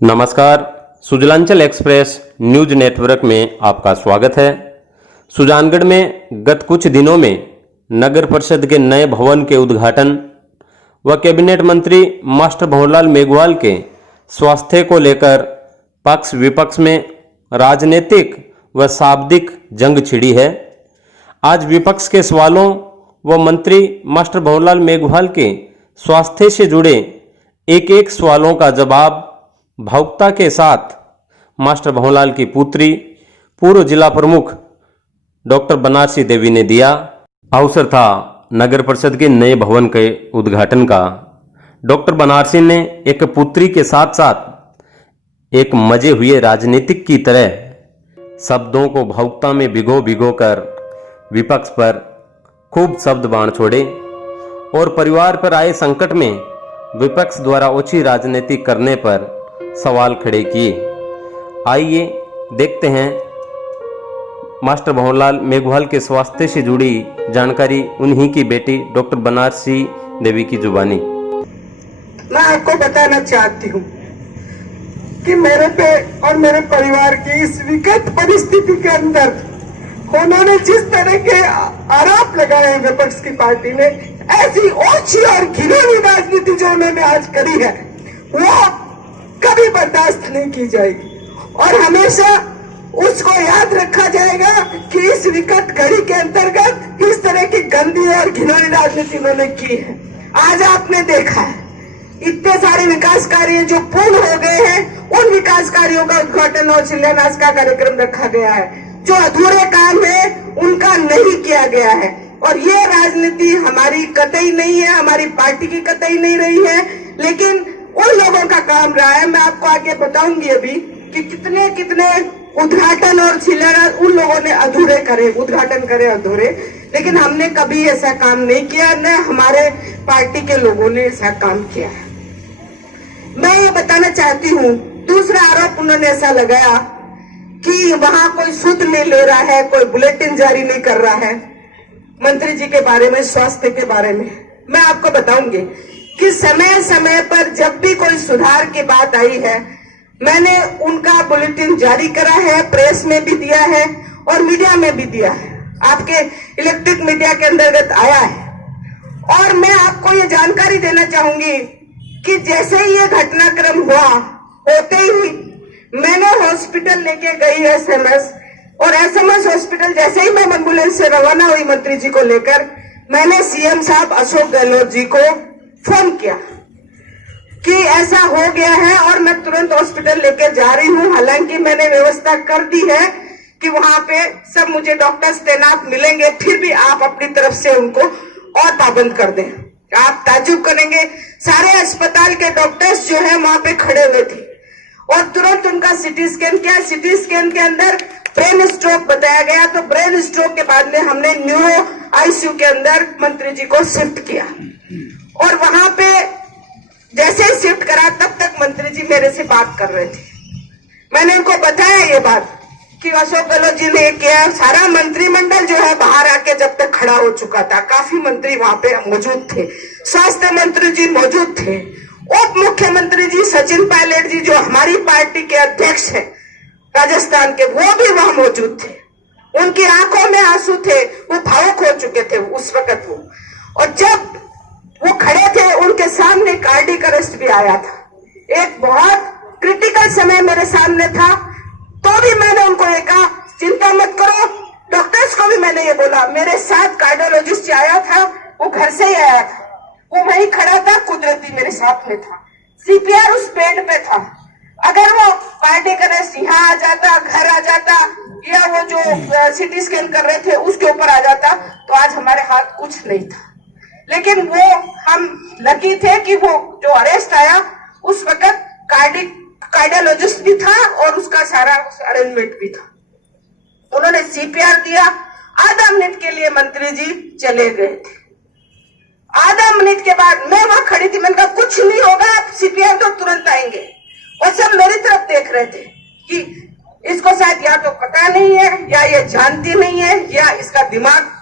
नमस्कार, सुजलांचल express news network में आपका स्वागत है। सुजानगढ़ में गत कुछ दिनों में नगर परिषद के नए भवन के उद्घाटन व कैबिनेट मंत्री मास्टर भंवरलाल मेघवाल के स्वास्थ्य को लेकर पक्ष विपक्ष में राजनीतिक व शाब्दिक जंग छिड़ी है। आज विपक्ष के सवालों व मंत्री मास्टर भंवरलाल मेघवाल के स्वास्थ्य से जुड़े एक एक सवालों का जवाब भावुकता के साथ मास्टर भंवरलाल की पुत्री पूर्व जिला प्रमुख डॉक्टर बनारसी देवी ने दिया। अवसर था नगर परिषद के नए भवन के उद्घाटन का। डॉक्टर बनारसी ने एक पुत्री के साथ साथ एक मजे हुए राजनीतिक की तरह शब्दों को भावुकता में भिगो भिगो कर विपक्ष पर खूब शब्द बाण छोड़े और परिवार पर आए संकट में विपक्ष द्वारा ओछी राजनीति करने पर सवाल खड़े किए। आइए देखते हैं मास्टर भंवरलाल मेघवाल के स्वास्थ्य से जुड़ी जानकारी उन्हीं की बेटी डॉक्टर बनारसी देवी की जुबानी। मैं आपको बताना चाहती हूँ कि मेरे पे और मेरे परिवार की इस विकट परिस्थिति के अंदर उन्होंने जिस तरह के आरोप लगाए हैं विपक्ष की पार्टी ने, ऐसी ओछी और घिनौनी राजनीति जो उन्होंने आज करी है वो कभी बर्दाश्त नहीं की जाएगी और हमेशा उसको याद रखा जाएगा कि इस विकट घड़ी के अंतर्गत इस तरह की गंदी और घिनौनी राजनीति उन्होंने की है। आज आपने देखा है इतने सारे विकास कार्य जो पूर्ण हो गए हैं, उन विकास कार्यों का उद्घाटन और शिलान्यास का कार्यक्रम रखा गया है। जो अधूरे काम है उनका नहीं किया गया है और ये राजनीति हमारी कतई नहीं है, हमारी पार्टी की कतई नहीं रही है, लेकिन उन लोगों का काम रहा है। मैं आपको आगे बताऊंगी अभी कि कितने कितने उद्घाटन और शिलान्यास उन लोगों ने अधूरे करे, उद्घाटन करे अधूरे, लेकिन हमने कभी ऐसा काम नहीं किया, न हमारे पार्टी के लोगों ने ऐसा काम किया है। मैं ये बताना चाहती हूँ, दूसरा आरोप उन्होंने ऐसा लगाया कि वहां कोई सुध नहीं ले रहा है, कोई बुलेटिन जारी नहीं कर रहा है मंत्री जी के बारे में, स्वास्थ्य के बारे में। मैं आपको बताऊंगी कि समय समय पर जब भी कोई सुधार की बात आई है, मैंने उनका बुलेटिन जारी करा है, प्रेस में भी दिया है और मीडिया में भी दिया है, आपके इलेक्ट्रिक मीडिया के अंतर्गत आया है। और मैं आपको ये जानकारी देना चाहूंगी कि जैसे ही ये घटनाक्रम हुआ, होते ही मैंने हॉस्पिटल लेके गई एसएमएस, और एसएमएस हॉस्पिटल जैसे ही मैं एम्बुलेंस से रवाना हुई मंत्री जी को लेकर, मैंने सीएम साहब अशोक गहलोत जी को फोन किया कि ऐसा हो गया है और मैं तुरंत हॉस्पिटल लेके जा रही हूँ। हालांकि मैंने व्यवस्था कर दी है कि वहां पे सब मुझे डॉक्टर्स तैनात मिलेंगे, फिर भी आप अपनी तरफ से उनको और पाबंद कर दें। आप ताज्जुब करेंगे, सारे अस्पताल के डॉक्टर्स जो है वहां पे खड़े हुए थे और तुरंत उनका सीटी स्कैन किया। सीटी स्कैन के अंदर ब्रेन स्ट्रोक बताया गया, तो ब्रेन स्ट्रोक के बाद में हमने न्यूरो आईसीयू के अंदर मंत्री जी को शिफ्ट किया और वहां पे जैसे ही शिफ्ट करा तब तक मंत्री जी मेरे से बात कर रहे थे। मैंने उनको बताया ये बात कि अशोक गहलोत जी ने किया। सारा मंत्रिमंडल जो है बाहर आके जब तक खड़ा हो चुका था, काफी मंत्री वहां पे मौजूद थे, स्वास्थ्य मंत्री जी मौजूद थे, उप मुख्यमंत्री जी सचिन पायलट जी जो हमारी पार्टी के अध्यक्ष हैं राजस्थान के, वो भी वहां मौजूद थे। उनकी आंखों में आंसू थे, वो भावुक हो चुके थे उस वक्त वो। और जब वो खड़े थे उनके सामने कार्डियक अरेस्ट भी आया था। एक बहुत क्रिटिकल समय मेरे सामने था, तो भी मैंने उनको ये कहा चिंता मत करो। डॉक्टर्स को भी मैंने ये बोला, मेरे साथ कार्डियोलॉजिस्ट आया था, वो घर से ही आया था, वो वहीं खड़ा था, कुदरती मेरे साथ में था, सीपीआर उस बेड पे था। अगर वो कार्डियक अरेस्ट यहाँ आ जाता, घर आ जाता, या वो जो सीटी स्कैन कर रहे थे उसके ऊपर आ जाता, तो आज हमारे हाथ कुछ नहीं था। लेकिन वो हम लकी थे कि वो जो अरेस्ट आया उस वक्त कार्डियोलॉजिस्ट भी था और उसका सारा अरेंजमेंट भी था। उन्होंने सीपीआर दिया, आधा मिनट के लिए मंत्री जी चले गए थे। आधा मिनट के बाद मैं वहां खड़ी थी, मैंने कहा कुछ नहीं होगा, सीपीआर तो तुरंत आएंगे। और सब मेरी तरफ देख रहे थे कि इसको शायद या तो पता नहीं है, या ये जानती नहीं है, या इसका दिमाग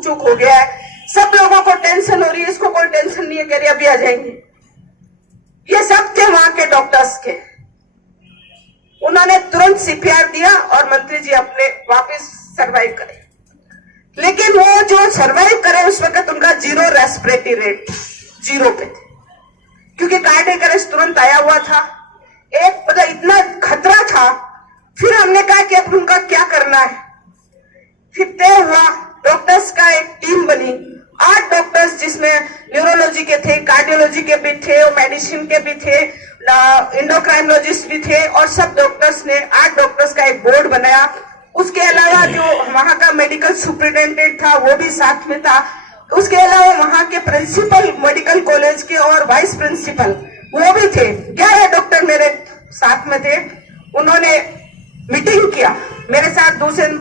चूक हो गया है। सब लोगों को टेंशन हो रही है, इसको कोई टेंशन नहीं है, कह रही अभी आ जाएंगे। ये सब थे वहां के डॉक्टर्स के। उन्होंने तुरंत सीपीआर दिया और मंत्री जी अपने वापस सर्वाइव करे। लेकिन वो जो सर्वाइव करे उस वक्त उनका 0 रेस्पिरेटरी रेट 0 पे थे, क्योंकि कार्डियक अरेस्ट तुरंत आया हुआ था। एक मतलब इतना खतरा था। फिर हमने कहा कि अब उनका क्या करना है। फिर तय हुआ, डॉक्टर्स का एक टीम बनी, 8 डॉक्टर्स जिसमें न्यूरोलॉजी के थे, कार्डियोलॉजी के भी थे, मेडिसिन के भी थे, इंडोक्राइनोलॉजिस्ट भी थे, और सब डॉक्टर्स ने 8 डॉक्टर्स का एक बोर्ड बनाया। उसके अलावा जो वहां का मेडिकल सुपरिटेंडेंट था वो भी साथ में था। उसके अलावा वहां के प्रिंसिपल मेडिकल कॉलेज के और वाइस प्रिंसिपल वो भी थे। 11 डॉक्टर मेरे साथ में थे। उन्होंने मीटिंग किया मेरे साथ,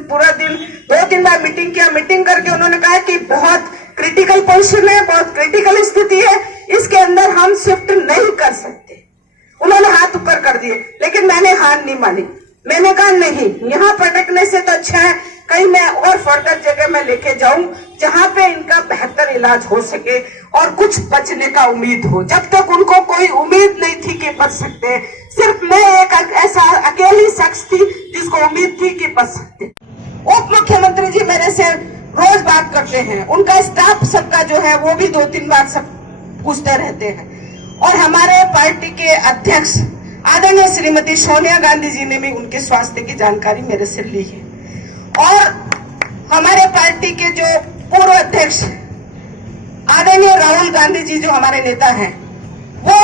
पूरा दिन 2-3 बार मीटिंग किया। मीटिंग करके उन्होंने कहा कि बहुत क्रिटिकल पोजीशन है, बहुत क्रिटिकल स्थिति है, इसके अंदर हम शिफ्ट नहीं कर सकते। उन्होंने हाथ ऊपर कर दिए, लेकिन मैंने हार नहीं मानी। मैंने कहा नहीं, यहाँ भटकने से तो अच्छा है कहीं मैं और फर्दर जगह में लेके जाऊं जहां पे इनका बेहतर इलाज हो सके और कुछ बचने का उम्मीद हो। जब तक उनको कोई उम्मीद नहीं थी कि बच सकते, सिर्फ मैं एक ऐसा अकेली शख्स थी जिसको उम्मीद थी कि बच सकते। उप मुख्यमंत्री जी मेरे से रोज बात करते हैं, उनका स्टाफ सबका जो है वो भी 2-3 बार सब पूछते रहते हैं। और हमारे पार्टी के अध्यक्ष आदरणीय श्रीमती सोनिया गांधी जी ने भी उनके स्वास्थ्य की जानकारी मेरे से ली है। और हमारे पार्टी के जो पूर्व अध्यक्ष आदरणीय राहुल गांधी जी जो हमारे नेता हैं, वो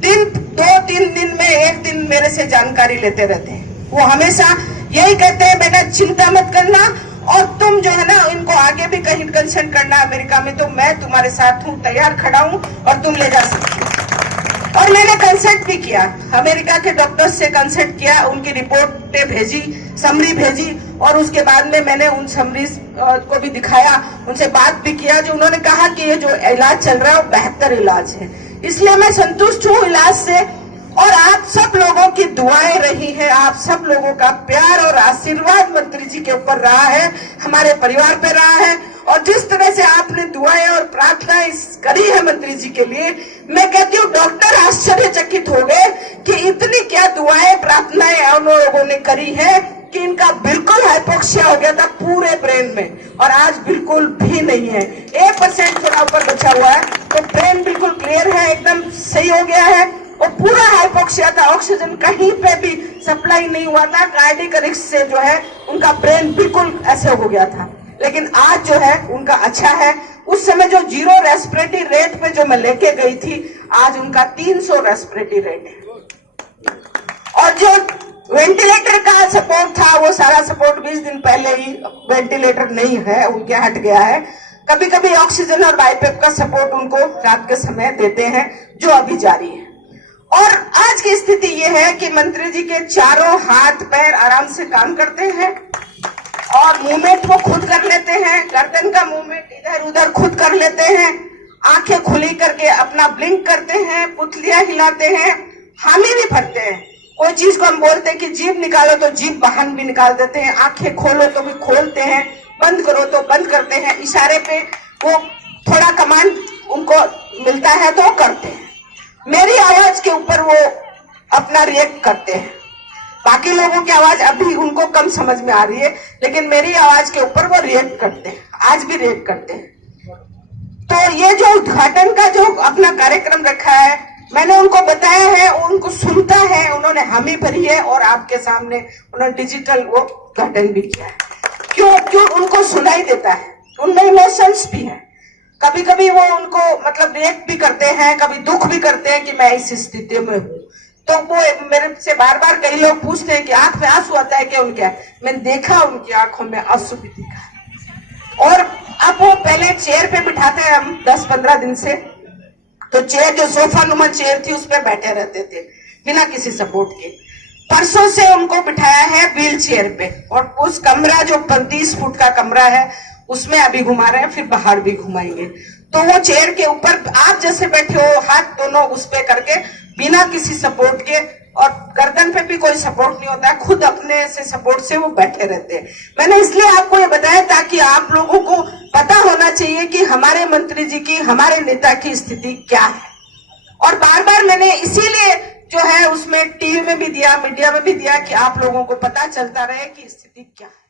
2-3 दिन में एक दिन मेरे से जानकारी लेते रहते हैं। वो हमेशा यही कहते हैं, बेटा चिंता मत करना, और तुम जो है ना इनको आगे भी कहीं कंसल्ट करना अमेरिका में, तो मैं तुम्हारे साथ हूँ, तैयार खड़ा हूँ और तुम ले जा सकते हो। और मैंने कंसल्ट भी किया, अमेरिका के डॉक्टर्स से कंसल्ट किया, उनकी रिपोर्टें भेजी, समरी भेजी, और उसके बाद में मैंने उन समरीज को भी दिखाया, उनसे बात भी किया, जो उन्होंने कहा कि ये जो इलाज चल रहा है वो बेहतर इलाज है। इसलिए मैं संतुष्ट हूँ इलाज से। और आप सब लोगों की दुआएं रही है, आप सब लोगों का प्यार और आशीर्वाद मंत्री जी के ऊपर रहा है, हमारे परिवार पे रहा है। और जिस तरह से आपने दुआएं और प्रार्थनाएं करी है मंत्री जी के लिए, मैं कहती हूँ डॉक्टर आश्चर्यचकित हो गए कि इतनी क्या दुआएं प्रार्थनाएं उन लोगों ने करी है कि इनका बिल्कुल हाइपोक्सिया हो गया था पूरे ब्रेन में, और आज बिल्कुल भी नहीं है। 1% थोड़ा ऊपर बचा हुआ है, तो ब्रेन बिल्कुल क्लियर है, एकदम सही हो गया है। और पूरा हाइपोक्सिया था, ऑक्सीजन कहीं पे भी सप्लाई नहीं हुआ था। कार्डियक अरेस्ट से जो है उनका ब्रेन बिल्कुल ऐसे हो गया था, लेकिन आज जो है उनका अच्छा है। उस समय जो 0 रेस्पिरेटरी रेट पे जो मैं लेके गई थी, आज उनका 300 रेस्पिरेटरी रेट है। और जो वेंटिलेटर का सपोर्ट था, वो सारा सपोर्ट 20 दिन पहले ही वेंटिलेटर नहीं है, उनके हट गया है। कभी कभी ऑक्सीजन और बाईपेप का सपोर्ट उनको रात के समय देते हैं, जो अभी जारी है। और आज की स्थिति ये है कि मंत्री जी के चारों हाथ पैर आराम से काम करते हैं, और मूवमेंट वो खुद कर लेते हैं, गर्दन का मूवमेंट इधर उधर खुद कर लेते हैं, आंखें खुली करके अपना ब्लिंक करते हैं, पुतलियां हिलाते हैं, हामी भी भरते हैं। कोई चीज को हम बोलते हैं कि जीभ निकालो तो जीभ बाहर भी निकाल देते हैं, आंखें खोलो तो भी खोलते हैं, बंद करो तो बंद करते हैं। इशारे पे वो थोड़ा कमांड उनको मिलता है तो करते हैं। मेरी आवाज के ऊपर वो अपना रिएक्ट करते हैं। बाकी लोगों की आवाज अभी उनको कम समझ में आ रही है, लेकिन मेरी आवाज के ऊपर वो रिएक्ट करते हैं, आज भी रिएक्ट करते हैं। तो ये जो उद्घाटन का जो अपना कार्यक्रम रखा है, मैंने उनको बताया है, उनको सुनता है, उन्होंने हामी भरी है, और आपके सामने उन्होंने डिजिटल वो उद्घाटन भी किया है। क्यों उनको सुनाई देता है, उनमें इमोशंस भी है। कभी कभी वो उनको मतलब रिएक्ट भी करते हैं, कभी दुख भी करते हैं कि मैं इस स्थिति में हूँ। तो वो मेरे से बार बार कई लोग पूछते हैं कि आंख में आंसू आता है क्या उनके? मैंने देखा उनकी आंखों में आंसू भी दिखा। और अब वो पहले चेयर पे बिठाते हैं हम 10-15 दिन से, तो चेयर जो सोफा नुमा चेयर थी उस पर बैठे रहते थे बिना किसी सपोर्ट के। परसों से उनको बिठाया है व्हील चेयर पे, और उस कमरा जो 35 फुट का कमरा है उसमें अभी घुमा रहे हैं, फिर बाहर भी घुमाएंगे। तो वो चेयर के ऊपर आप जैसे बैठे हो, हाथ दोनों उस पे करके बिना किसी सपोर्ट के, और गर्दन पे भी कोई सपोर्ट नहीं होता है, खुद अपने से सपोर्ट से वो बैठे रहते हैं। मैंने इसलिए आपको ये बताया ताकि आप लोगों को पता होना चाहिए कि हमारे मंत्री जी की, हमारे नेता की स्थिति क्या है। और बार बार मैंने इसीलिए जो है उसमें टीवी में भी दिया, मीडिया में भी दिया कि आप लोगों को पता चलता रहे कि स्थिति क्या है।